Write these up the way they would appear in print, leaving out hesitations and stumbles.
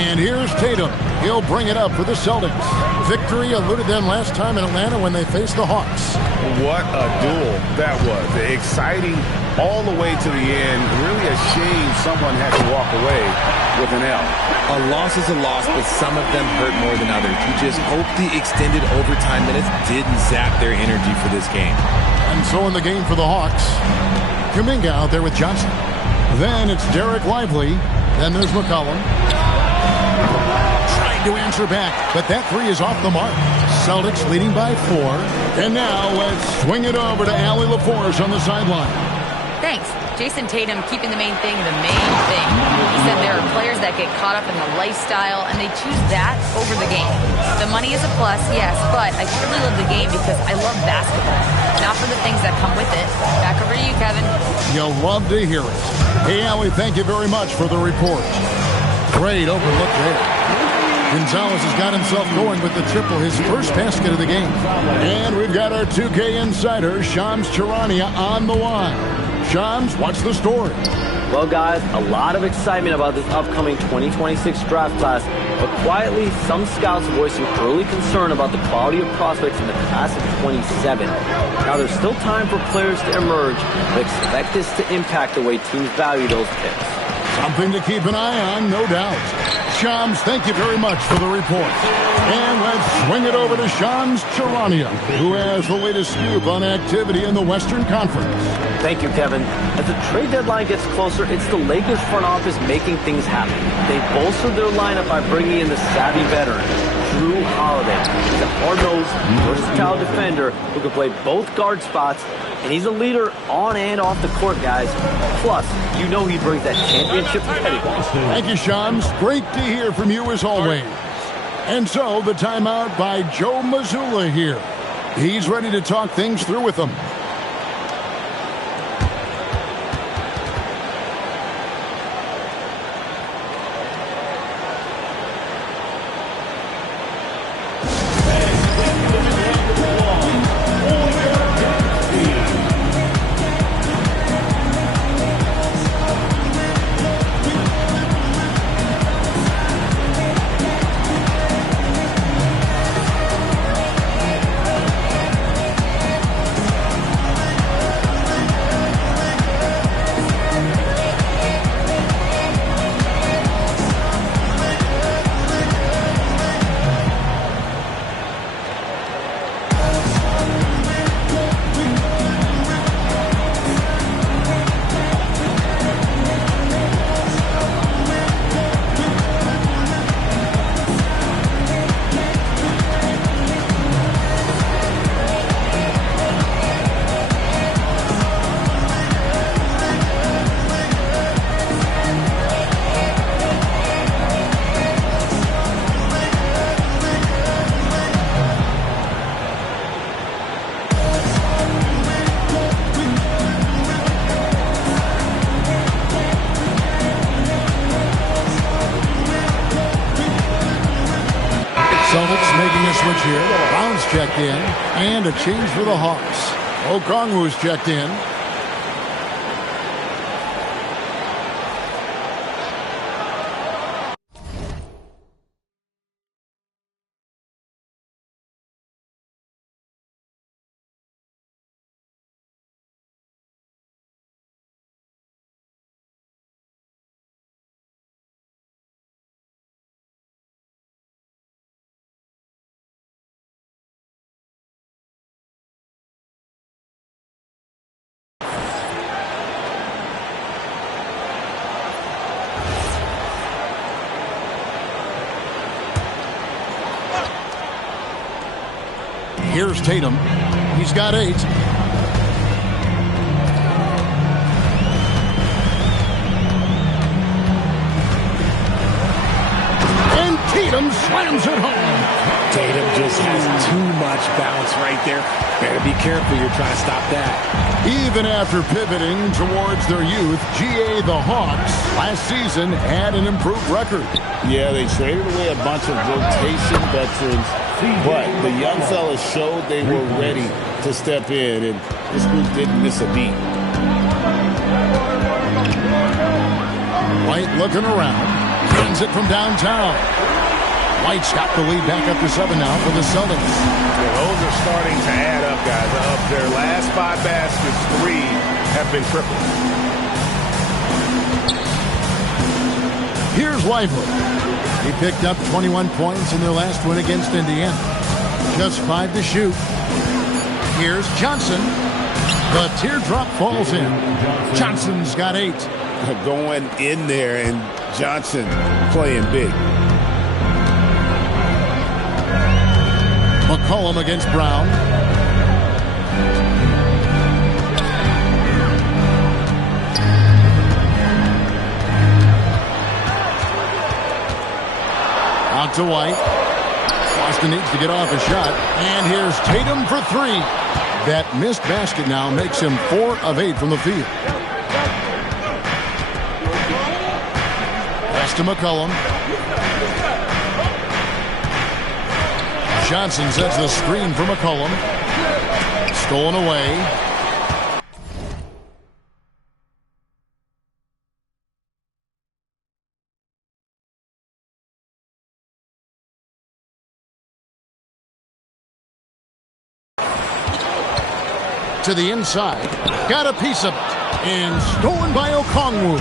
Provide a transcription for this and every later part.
And here's Tatum. He'll bring it up for the Celtics. Victory eluded them last time in Atlanta when they faced the Hawks. What a duel that was. Exciting all the way to the end. Really a shame someone had to walk away with an L. A loss is a loss, but some of them hurt more than others. You just hope the extended overtime minutes didn't zap their energy for this game. And so in the game for the Hawks, Kuminga out there with Johnson. Then it's Derek Lively. Then there's McCollum. Trying to answer back, but that three is off the mark. Celtics leading by 4. And now let's swing it over to Allie LaForce on the sideline. Thanks. Jason Tatum keeping the main thing the main thing. He said there are players that get caught up in the lifestyle, and they choose that over the game. The money is a plus, yes, but I truly love the game because I love basketball, not for the things that come with it. Back over to you, Kevin. You'll love to hear it. Hey, Allie, thank you very much for the report. Great open look there. Gonzalez has got himself going with the triple, his first basket of the game. And we've got our 2K insider, Shams Charania, on the line. Shams, what's the story? Well, guys, a lot of excitement about this upcoming 2026 draft class, but quietly, some scouts voicing early concern about the quality of prospects in the class of 27. Now, there's still time for players to emerge, but expect this to impact the way teams value those picks. Something to keep an eye on, no doubt. Shams, thank you very much for the report. And let's swing it over to Shams Charania, who has the latest scoop on activity in the Western Conference. Thank you, Kevin. As the trade deadline gets closer, it's the Lakers front office making things happen. They bolstered their lineup by bringing in the savvy veteran, Drew Holiday. He's a hard-nosed, versatile defender who can play both guard spots, and he's a leader on and off the court, guys. Plus, you know he brings that championship pedigree. Thank you, Shams. Great to hear from you as always. And so, the timeout by Joe Mazzulla here. He's ready to talk things through with them. Celtics making a switch here. Brown's checked in. And a change for the Hawks. Okongwu's checked in. Here's Tatum. He's got 8. And Tatum slams it home. Tatum just has too much bounce right there. Better be careful, you're trying to stop that. Even after pivoting towards their youth, GA the Hawks last season had an improved record. Yeah, they traded away a bunch of rotation veterans, but the young fellas showed they were ready to step in, and this group didn't miss a beat. White looking around. Hands it from downtown. White's got the lead back up to 7 now for the Celtics. Yeah, those are starting to add up, guys. Of their last 5 baskets, 3 have been triples. Here's Lively. He picked up 21 points in their last win against Indiana. Just 5 to shoot. Here's Johnson. The teardrop falls in. Johnson's got 8. Going in there, and Johnson playing big. McCollum against Brown. Out to White. Boston needs to get off a shot. And here's Tatum for 3. That missed basket now makes him 4 of 8 from the field. Pass to McCollum. Johnson sets the screen for McCollum. Stolen away. To the inside. Got a piece of it. And stolen by Okongwu.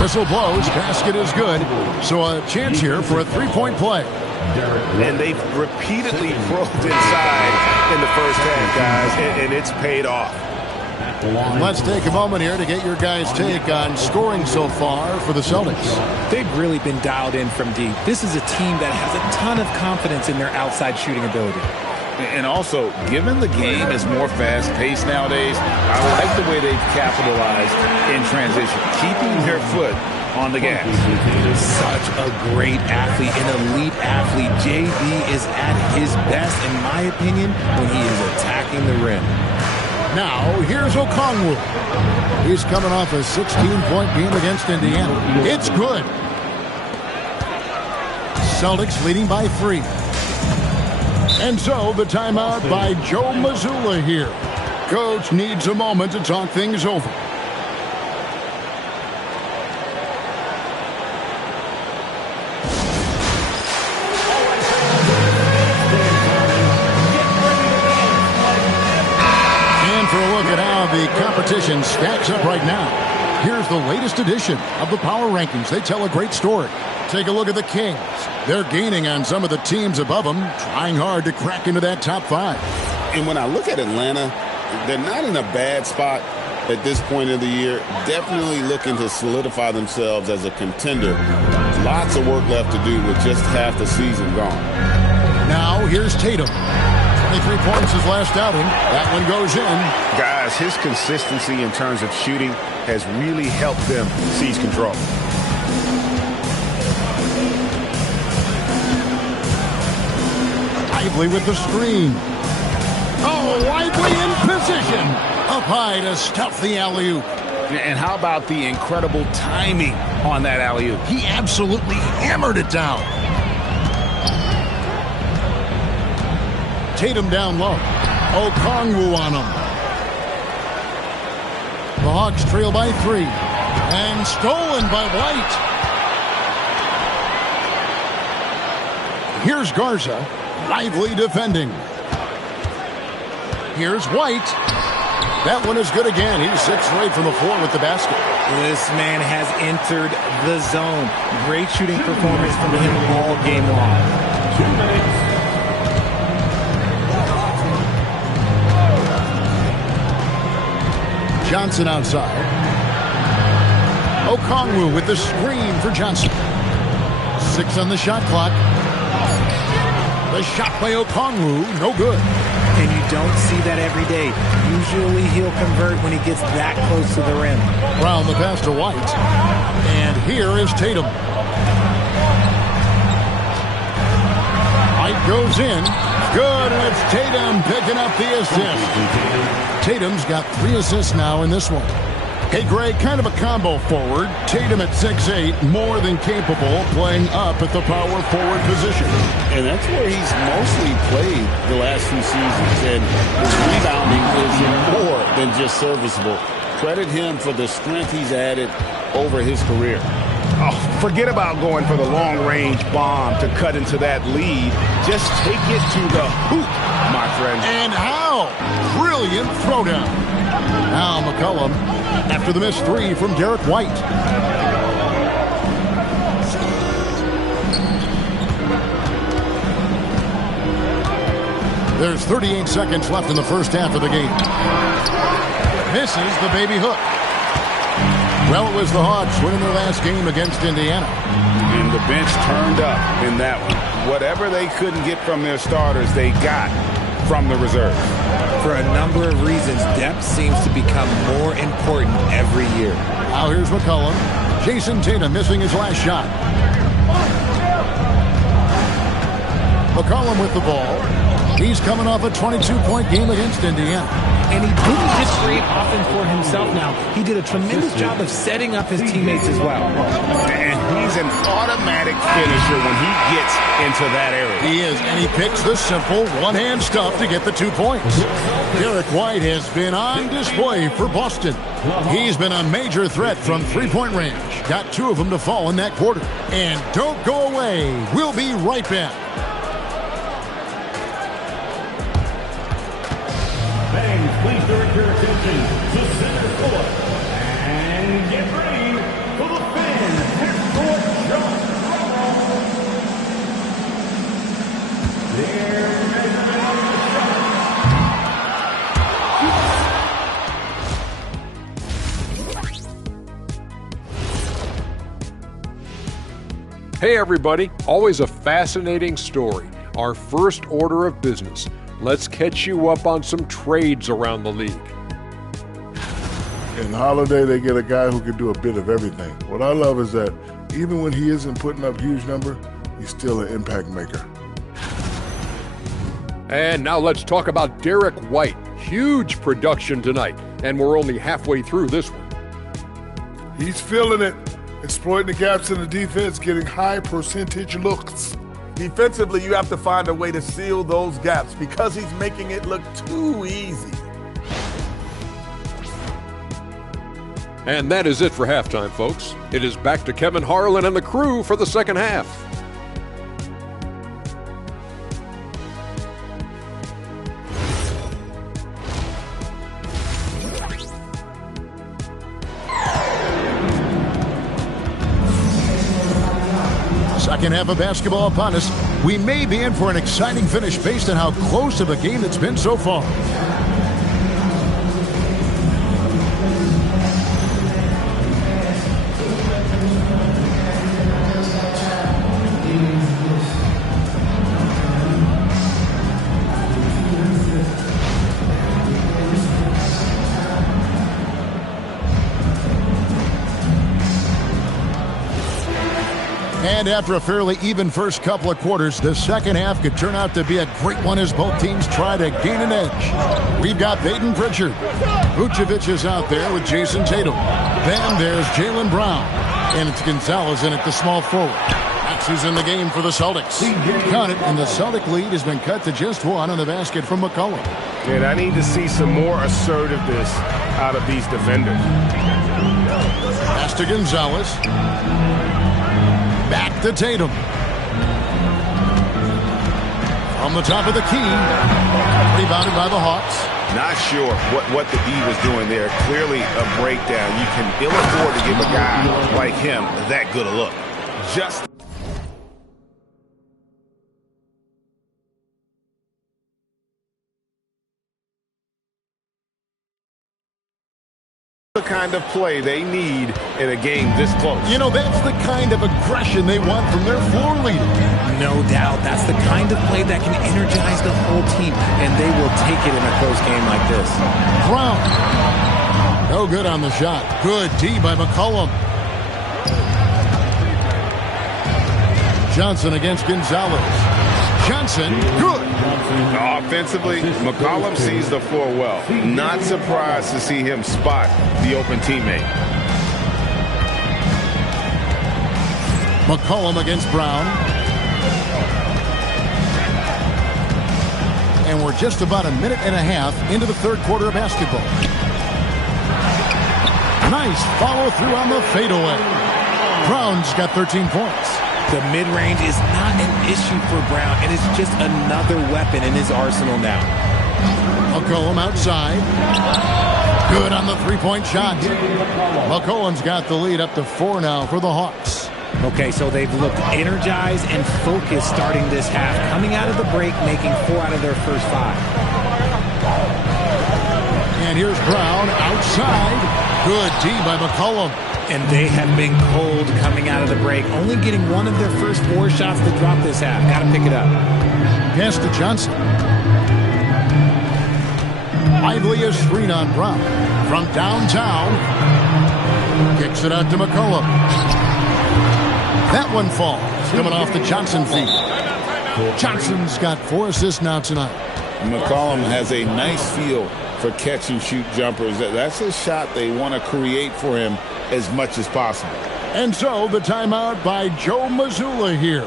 Whistle blows. Basket is good. So a chance here for a 3-point play. And they've repeatedly probed inside in the first half, guys, and it's paid off. Let's take a moment here to get your guys' take on scoring so far for the Celtics. They've really been dialed in from deep. This is a team that has a ton of confidence in their outside shooting ability. And also, given the game is more fast-paced nowadays, I like the way they've capitalized in transition, keeping their foot on the gas. Such a great athlete, an elite athlete. JB is at his best, in my opinion, when he is attacking the rim. Now, here's Okongwu. He's coming off a 16-point game against Indiana. It's good. Celtics leading by 3. And so the timeout by Joe Mazzulla here. Coach needs a moment to talk things over. And for a look at how the competition stacks up right now, here's the latest edition of the Power Rankings. They tell a great story. Take a look at the Kings. They're gaining on some of the teams above them, trying hard to crack into that top 5. And when I look at Atlanta, they're not in a bad spot at this point of the year. Definitely looking to solidify themselves as a contender. Lots of work left to do with just half the season gone. Now here's Tatum. 23 points his last outing. That one goes in. Guys, his consistency in terms of shooting has really helped them seize control. Lively with the screen. Oh, Lively in position. Up high to stuff the alley-oop. And how about the incredible timing on that alley-oop? He absolutely hammered it down. Tatum down low. Okongwu on him. The Hawks trail by 3. And stolen by White. Here's Garza. Lively defending. Here's White. That one is good again. He's 6 straight from the floor with the basket. This man has entered the zone. Great shooting performance from him all game long. 2 minutes. Johnson outside. Okongwu with the screen for Johnson. 6 on the shot clock. The shot by Okongwu, no good. And you don't see that every day. Usually he'll convert when he gets that close to the rim. Brown the pass to White. And here is Tatum. White goes in. Good, and it's Tatum picking up the assist. Tatum's got 3 assists now in this one. Hey, Greg, kind of a combo forward. Tatum at 6'8", more than capable, playing up at the power forward position. And that's where he's mostly played the last few seasons. And his rebounding is more than just serviceable. Credit him for the strength he's added over his career. Oh, forget about going for the long-range bomb to cut into that lead. Just take it to the hoop, my friend. And how? Brilliant throwdown. Now McCollum after the missed three from Derek White. There's 38 seconds left in the first half of the game. Misses the baby hook. Well, it was the Hawks winning their last game against Indiana. And the bench turned up in that one. Whatever they couldn't get from their starters, they got from the reserve. For a number of reasons, depth seems to become more important every year. Now here's McCollum. Jason Tatum missing his last shot. McCollum with the ball. He's coming off a 22-point game against Indiana. And he didn't just create offense for himself now. He did a tremendous job of setting up his teammates as well. And he's an automatic finisher when he gets into that area. He is, and he picks the simple one-hand stuff to get the 2 points. Derek White has been on display for Boston. He's been a major threat from three-point range. Got 2 of them to fall in that quarter. And don't go away. We'll be right back. Please direct your attention to center court and get ready for the fan half-court shot. Their measurement on the shot. Hey everybody, always a fascinating story. Our first order of business. Let's catch you up on some trades around the league. In Holiday, they get a guy who can do a bit of everything. What I love is that even when he isn't putting up huge number, he's still an impact maker. And now let's talk about Derek White. Huge production tonight, and we're only halfway through this one. He's feeling it, exploiting the gaps in the defense, getting high percentage looks. Defensively, you have to find a way to seal those gaps because he's making it look too easy. And that is it for halftime, folks. It is back to Kevin Harlan and the crew for the second half. Second half of basketball upon us. We may be in for an exciting finish based on how close of a game it's been so far. And after a fairly even first couple of quarters, the second half could turn out to be a great one as both teams try to gain an edge. We've got Peyton Pritchard. Vucevic is out there with Jason Tatum. Then there's Jaylen Brown. And it's Gonzalez in at the small forward. That's who's in the game for the Celtics. Count it, and the Celtic lead has been cut to just 1 on the basket from McCollum. And I need to see some more assertiveness out of these defenders. Pass to Gonzalez. Back to Tatum. From the top of the key. Rebounded by the Hawks. Not sure what the D was doing there. Clearly a breakdown. You can ill afford to give a guy like him that good a look. Just the kind of play they need in a game this close. You know, that's the kind of aggression they want from their floor leader. No doubt. That's the kind of play that can energize the whole team, and they will take it in a close game like this. Brown. No good on the shot. Good D by McCollum. Johnson against Gonzalez. Johnson, good. Offensively, McCollum sees the floor well. Not surprised to see him spot the open teammate. McCollum against Brown. And we're just about a minute and a half into the third quarter of basketball. Nice follow through on the fadeaway. Brown's got 13 points. The mid-range is not an issue for Brown. It is just another weapon in his arsenal now. McCollum outside. Good on the three-point shot. McCollum's got the lead up to 4 now for the Hawks. Okay, so they've looked energized and focused starting this half. Coming out of the break, making 4 out of their first 5. And here's Brown outside. Good D by McCollum. And they have been cold coming out of the break. Only getting 1 of their first 4 shots to drop this half. Got to pick it up. Pass to Johnson. Lively a screen on Brown. From downtown. Kicks it out to McCollum. That one falls. Coming off the Johnson feed. Johnson's got 4 assists now tonight. McCollum has a nice feel for catch-and-shoot jumpers. That's a shot they want to create for him as much as possible. And so the timeout by Joe Mazzulla here.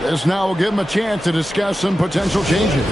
This now will give him a chance to discuss some potential changes.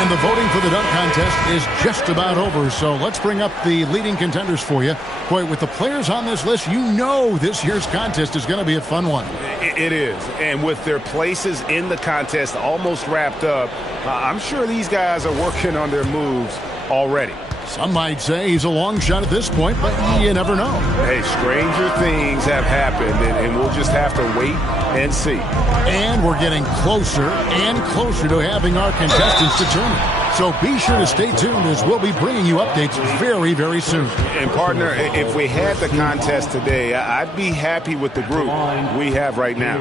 And the voting for the dunk contest is just about over, so let's bring up the leading contenders for you. Boy, with the players on this list, you know this year's contest is going to be a fun one. It is, and with their places in the contest almost wrapped up, I'm sure these guys are working on their moves already. Some might say he's a long shot at this point, but you never know. Hey, stranger things have happened, and we'll just have to wait and see. And we're getting closer and closer to having our contestants determined. So be sure to stay tuned as we'll be bringing you updates very, very soon. And partner, if we had the contest today, I'd be happy with the group we have right now.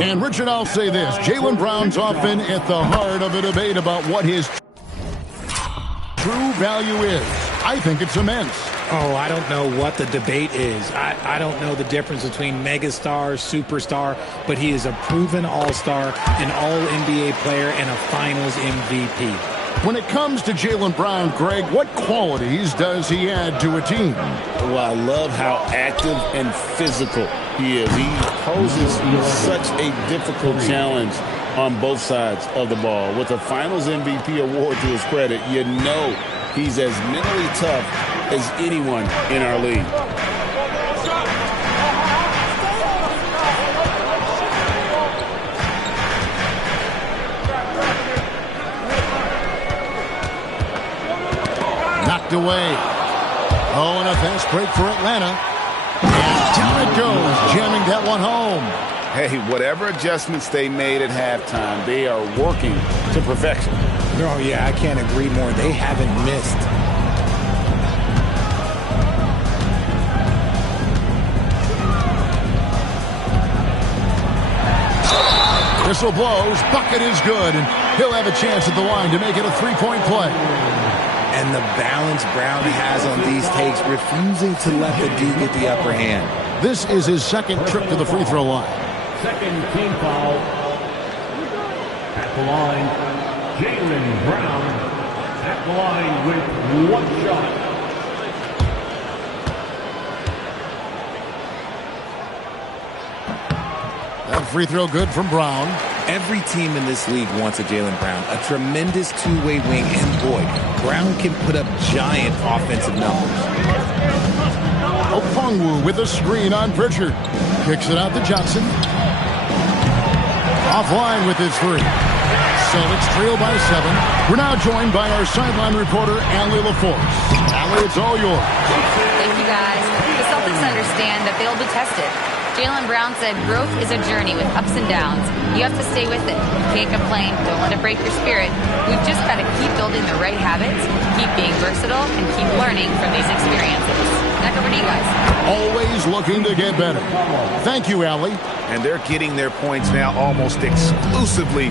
And Richard, I'll say this. Jaylen Brown's often at the heart of a debate about what his true value is. I think it's immense. Oh, I don't know what the debate is. I don't know the difference between megastar, superstar, but he is a proven all-star, an all-NBA player, and a finals MVP. When it comes to Jaylen Brown, Greg, what qualities does he add to a team? Well, I love how active and physical he is. He poses such a difficult challenge on both sides of the ball. With a finals MVP award to his credit, you know he's as mentally tough as anyone in our league. Knocked away. Oh, and a fast break for Atlanta. And down it goes, jamming that one home. Hey, whatever adjustments they made at halftime, they are working to perfection. Oh, yeah, I can't agree more. They haven't missed. Whistle blows, bucket is good, and he'll have a chance at the line to make it a three-point play. And the balance Brown has on these takes, refusing to let the D get the upper hand. This is his second trip to the free throw line. Second team foul. At the line, Jaylen Brown. At the line with 1 shot. That free throw good from Brown. Every team in this league wants a Jaylen Brown, a tremendous two-way wing, and boy, Brown can put up giant offensive numbers. Okongwu with a screen on Pritchard. Kicks it out to Johnson. Offline with his three. Celtics trail by 7. We're now joined by our sideline reporter, Allie LaForce. Allie, it's all yours. Thank you, guys. The Celtics understand that they'll be tested. Jaylen Brown said growth is a journey with ups and downs. You have to stay with it. You can't complain. Don't let it break your spirit. We've just got to keep building the right habits, keep being versatile, and keep learning from these experiences. Back over to you guys. Always looking to get better. Thank you, Allie. And they're getting their points now almost exclusively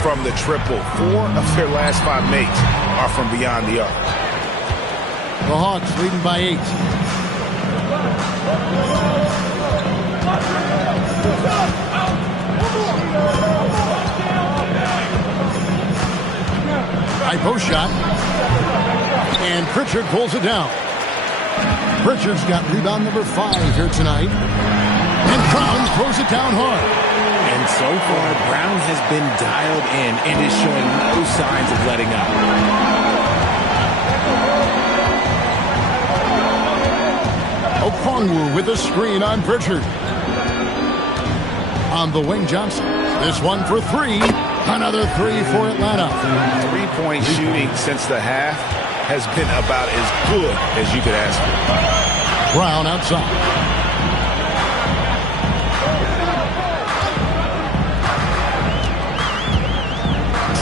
from the triple. 4 of their last 5 makes are from beyond the arc. The Hawks leading by 8. High post shot. And Pritchard pulls it down. Pritchard's got rebound number 5 here tonight. And Brown throws it down hard. And so far, Brown has been dialed in and is showing no signs of letting up. Okongwu with a screen on Pritchard. On the wing, Johnson. This one for 3. Another 3 for Atlanta. 3-point shooting since the half has been about as good as you could ask for. Brown outside.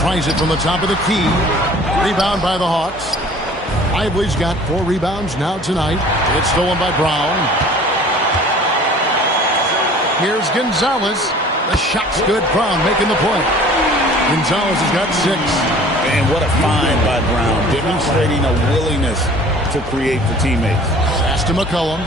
Tries it from the top of the key. Rebound by the Hawks. Lively's got 4 rebounds now tonight. It's stolen by Brown. Here's Gonzalez. The shot's good. Brown making the play. Gonzalez has got 6. And what a find by Brown, demonstrating a willingness to create for teammates. Pass to McCollum.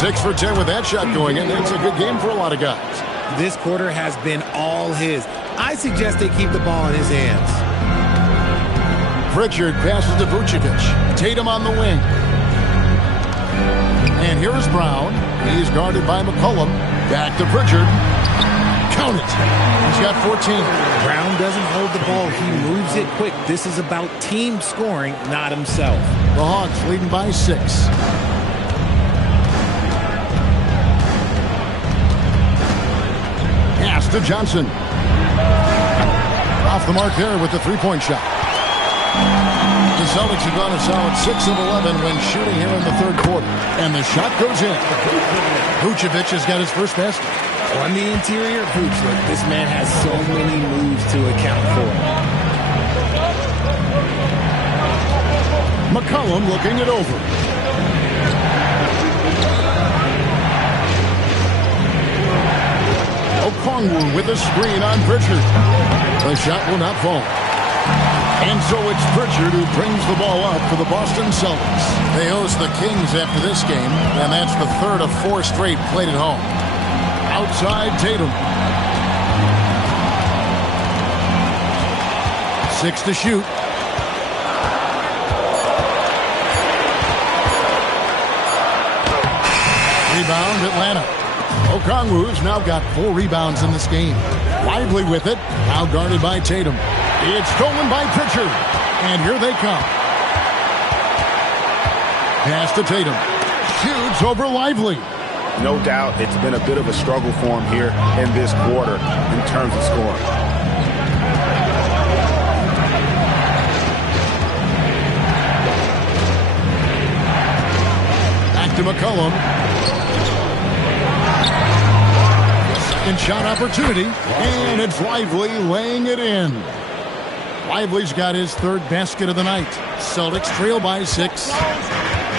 Six for 10 with that shot going in. That's a good game for a lot of guys. This quarter has been all his. I suggest they keep the ball in his hands. Pritchard passes to Vucevic. Tatum on the wing. And here is Brown. He's guarded by McCollum. Back to Pritchard. Count it. He's got 14. Brown doesn't hold the ball. He moves it quick. This is about team scoring, not himself. The Hawks leading by 6. Pass to Johnson. Off the mark there with the 3-point shot. The Celtics have gone a solid 6 of 11 when shooting here in the 3rd quarter. And the shot goes in. Vucevic has got his first basket. On the interior, Vucevic, this man has so many moves to account for. McCollum looking it over. Okongwu with a screen on Pritchard. The shot will not fall. And so it's Pritchard who brings the ball up for the Boston Celtics. They host the Kings after this game, and that's the 3rd of 4 straight played at home. Outside Tatum. 6 to shoot. Rebound Atlanta. Okongwu's now got 4 rebounds in this game. Lively with it. Now guarded by Tatum. It's stolen by Pritchard. And here they come. Pass to Tatum. Shoots over Lively. No doubt it's been a bit of a struggle for him here in this quarter in terms of scoring. Back to McCollum. Second shot opportunity. And it's Lively laying it in. Lively's got his 3rd basket of the night. Celtics trail by 6.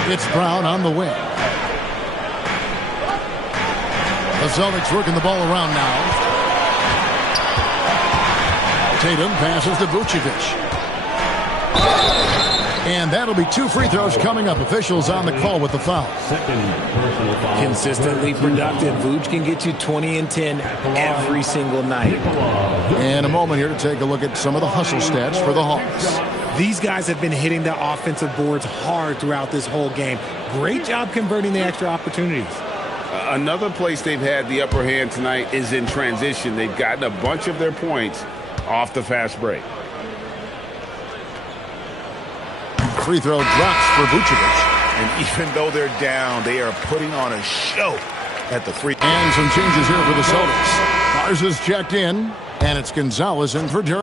It's Brown on the wing. The Celtics working the ball around now. Tatum passes to Vucevic. And that'll be 2 free throws coming up. Officials on the call with the foul. Consistently productive. Vooch can get you 20 and 10 every single night. And a moment here to take a look at some of the hustle stats for the Hawks. These guys have been hitting the offensive boards hard throughout this whole game. Great job converting the extra opportunities. Another place they've had the upper hand tonight is in transition. They've gotten a bunch of their points off the fast break. Free throw drops for Vucevic. And even though they're down, they are putting on a show at the free. And some changes here for the Celtics. Mars is checked in, and it's Gonzalez in for Derek.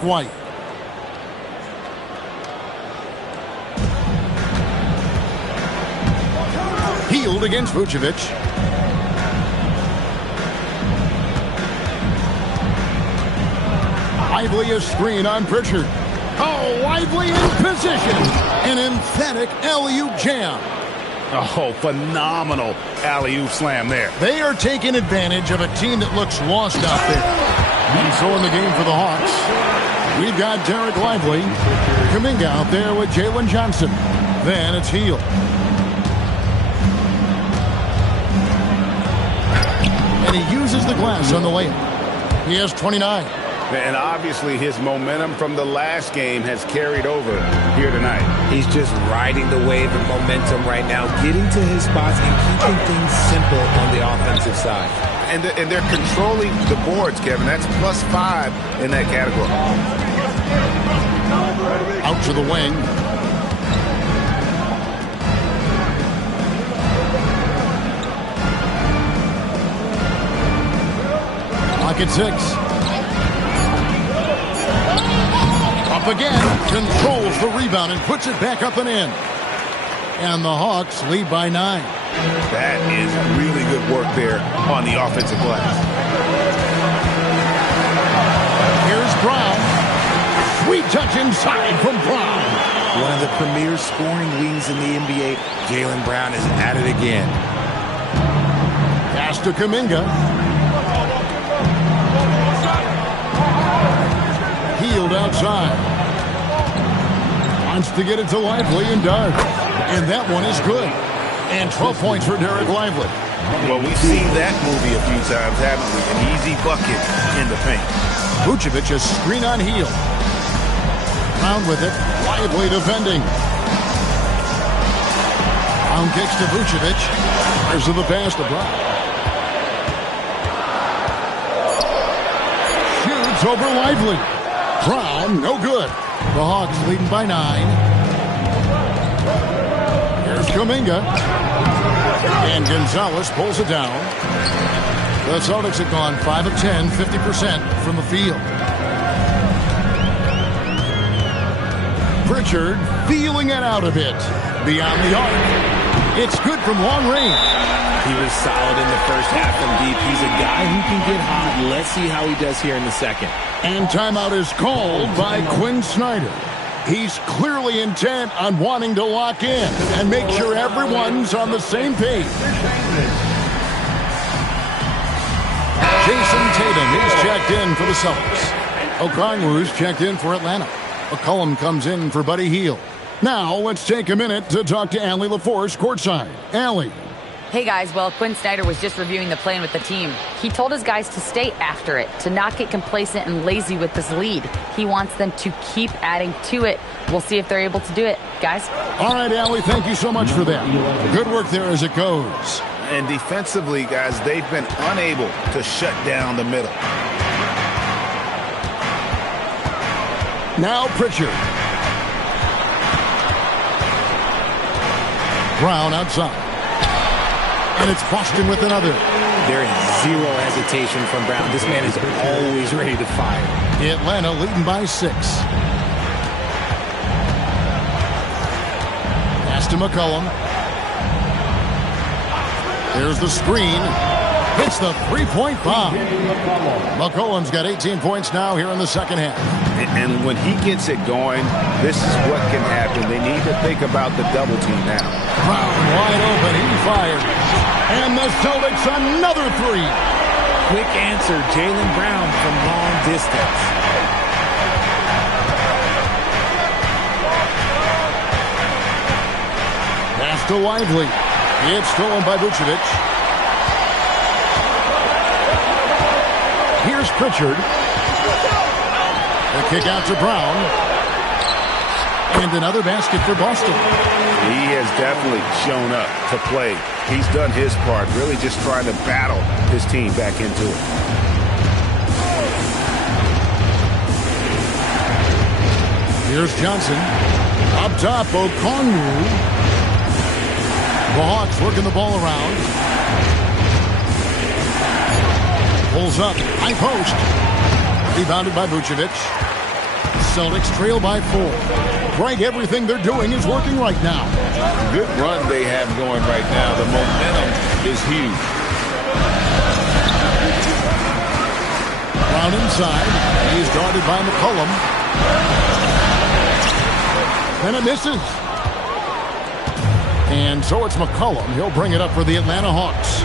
White. Healed against Vucevic. Lively a screen on Pritchard. Oh, Lively in position. An emphatic alley-oop jam. Oh, phenomenal alley-oop slam there. They are taking advantage of a team that looks lost out there. And so in the game for the Hawks, we've got Derek Lively. Kuminga out there with Jalen Johnson. Then it's Hield. And he uses the glass on the layup. He has 29. And obviously his momentum from the last game has carried over here tonight. He's just riding the wave of momentum right now, getting to his spots and keeping things simple on the offensive side. And they're controlling the boards, Kevin. That's +5 in that category. Out to the wing. Clock at 6. Up again, controls the rebound and puts it back up and in. And the Hawks lead by 9. That is really good work there on the offensive glass. Here's Brown. Sweet touch inside from Brown. One of the premier scoring wings in the NBA, Jaylen Brown is at it again. Pass to Kuminga. Hield outside. Wants to get it to Lively and does. And that one is good. And 12 points for Derek Lively. Well, we've seen that movie a few times, haven't we? An easy bucket in the paint. Vucevic a screen on Hield. Brown with it. Lively defending. Brown kicks to Vucevic. There's the pass to Brown. Shoots over Lively. Brown, no good. The Hawks leading by 9. Here's Kuminga. And Gonzalez pulls it down. The Celtics have gone 5 of 10, 50% from the field. Pritchard feeling it out a bit. Beyond the arc. It's good from long range. He was solid in the first half from deep. He's a guy who can get hot. Let's see how he does here in the second. And timeout is called by Quinn Snyder. He's clearly intent on wanting to lock in and make sure everyone's on the same page. Jason Tatum is checked in for the Celtics. Okongwu's checked in for Atlanta. McCollum comes in for Buddy Hield. Now let's take a minute to talk to Allie LaForce courtside. Allie. Hey guys, well, Quinn Snyder was just reviewing the plan with the team. He told his guys to stay after it, to not get complacent and lazy with this lead. He wants them to keep adding to it. We'll see if they're able to do it, guys. All right, Allie, thank you so much for that. Good work there as it goes. And defensively, guys, they've been unable to shut down the middle. Now Pritchard. Brown outside. And it's Boston with another. There is zero hesitation from Brown. This man is always ready to fire. Atlanta leading by 6. Pass to McCollum. There's the screen. Hits the three-point bomb. McCollum's got 18 points now here in the second half. And when he gets it going, this is what can happen. They need to think about the double team now. Brown wide open. He fires. And the Celtics another 3. Quick answer, Jaylen Brown from long distance. Pass to Lively. It's stolen by Vucevic. Here's Pritchard. The kick out to Brown. And another basket for Boston. He has definitely shown up to play. He's done his part, really just trying to battle his team back into it. Here's Johnson. Up top, Okongwu. The Hawks working the ball around. Pulls up. High post. Rebounded by Vucevic. Celtics trail by 4. Greg, everything they're doing is working right now. Good run they have going right now. The momentum is huge. Brown inside. He's guarded by McCollum. And it misses. And so it's McCollum. He'll bring it up for the Atlanta Hawks.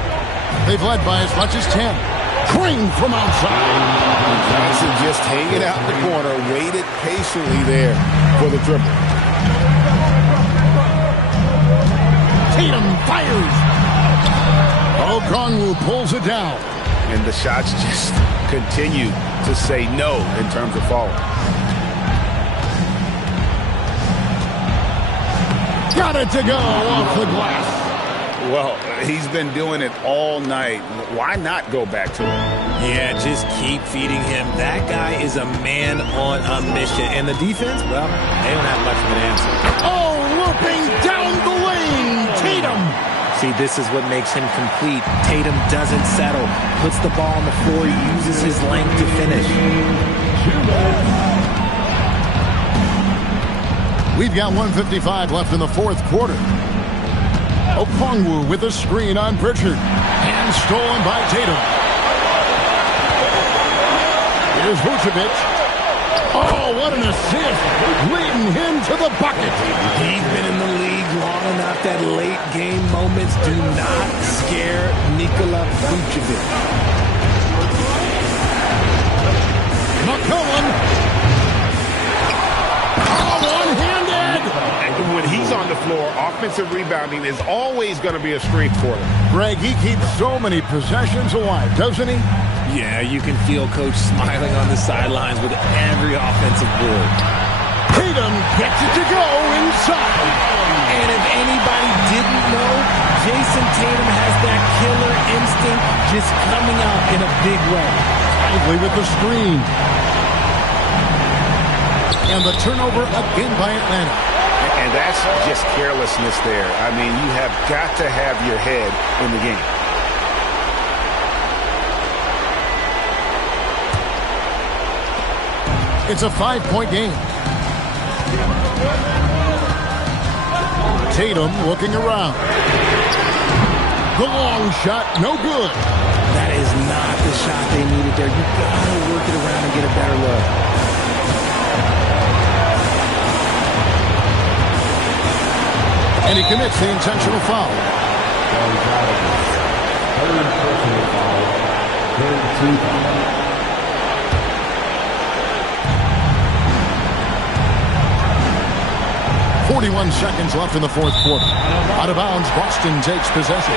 They've led by as much as 10. Green from outside. Johnson just hanging out in the corner, waited patiently there for the triple. Tatum fires. Okongwu pulls it down. And the shots just continue to say no in terms of falling. Got it to go off the glass. Well, he's been doing it all night. Why not go back to him? Yeah, just keep feeding him. That guy is a man on a mission. And the defense, well, they don't have much of an answer. Oh, looping down the lane. Tatum. See, this is what makes him complete. Tatum doesn't settle. Puts the ball on the floor, uses his length to finish. We've got 1:55 left in the fourth quarter. Okongwu with a screen on Pritchard. And stolen by Tatum. Here's Vucevic. Oh, what an assist. Leading him to the bucket. He's been in the league long enough that late game moments do not scare Nikola Vucevic. McCollum. Oh, one-handed. And when he's on the floor, offensive rebounding is always going to be a strength for him. Greg, he keeps so many possessions alive, doesn't he? Yeah, you can feel Coach smiling on the sidelines with every offensive board. Tatum gets it to go inside. And if anybody didn't know, Jason Tatum has that killer instinct just coming out in a big way. Lively with the screen. And the turnover again by Atlanta. And that's just carelessness there. I mean, you have got to have your head in the game. It's a 5-point game. Tatum looking around. The long shot, no good. That is not the shot they needed there. You gotta work it around and get a better look. And he commits the intentional foul. Third personal foul. Third team foul. 41 seconds left in the fourth quarter. Out of bounds, Boston takes possession.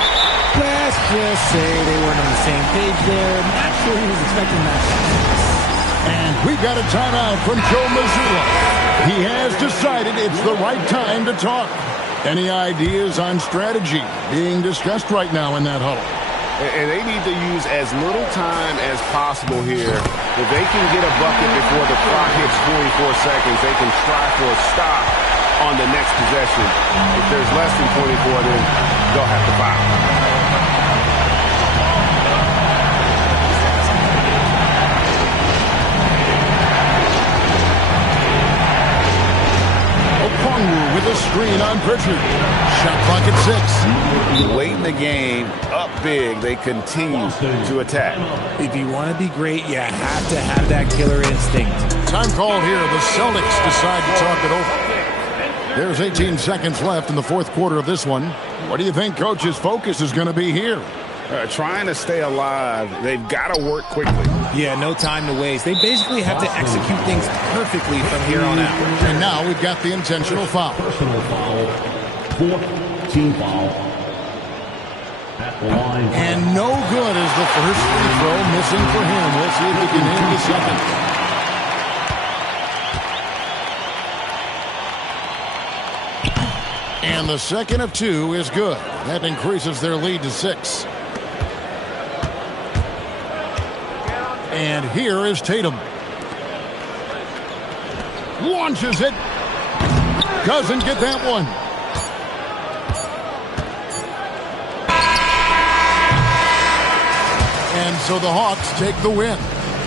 Let's just say they weren't on the same page there. Not sure he was expecting that. And we got a timeout from Joe Mazzulla. He has decided it's the right time to talk. Any ideas on strategy being discussed right now in that huddle? And they need to use as little time as possible here. If they can get a bucket before the clock hits 44 seconds, they can strive for a stop on the next possession. If there's less than 24, then they'll have to foul. Okongwu with a screen on Pritchard. Shot clock at 6. Late in the game, up big, they continue to attack. If you want to be great, you have to have that killer instinct. Time called here. The Celtics decide to talk it over. There's 18 seconds left in the fourth quarter of this one. What do you think Coach's focus is going to be here? Trying to stay alive. They've got to work quickly. Yeah, no time to waste. They basically have to execute things perfectly from here on out. And now we've got the intentional foul. Personal foul. Fourth team foul. At the line. And no good is the first free throw missing for him. We'll see if he can hit the second. And the second of 2 is good. That increases their lead to 6. And here is Tatum. Launches it. Doesn't get that one. And so the Hawks take the win.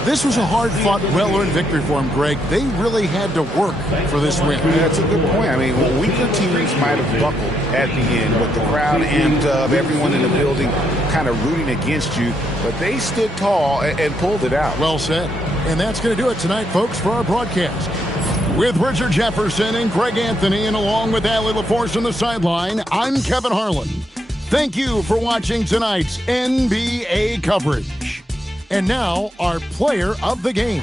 This was a hard-fought, well-earned victory for them, Greg. They really had to work for this win. That's a good point. I mean, weaker teams might have buckled at the end, with the crowd amped up, everyone in the building kind of rooting against you, but they stood tall and pulled it out. Well said. And that's going to do it tonight, folks, for our broadcast. With Richard Jefferson and Greg Anthony, and along with Allie LaForce on the sideline, I'm Kevin Harlan. Thank you for watching tonight's NBA coverage. And now, our player of the game.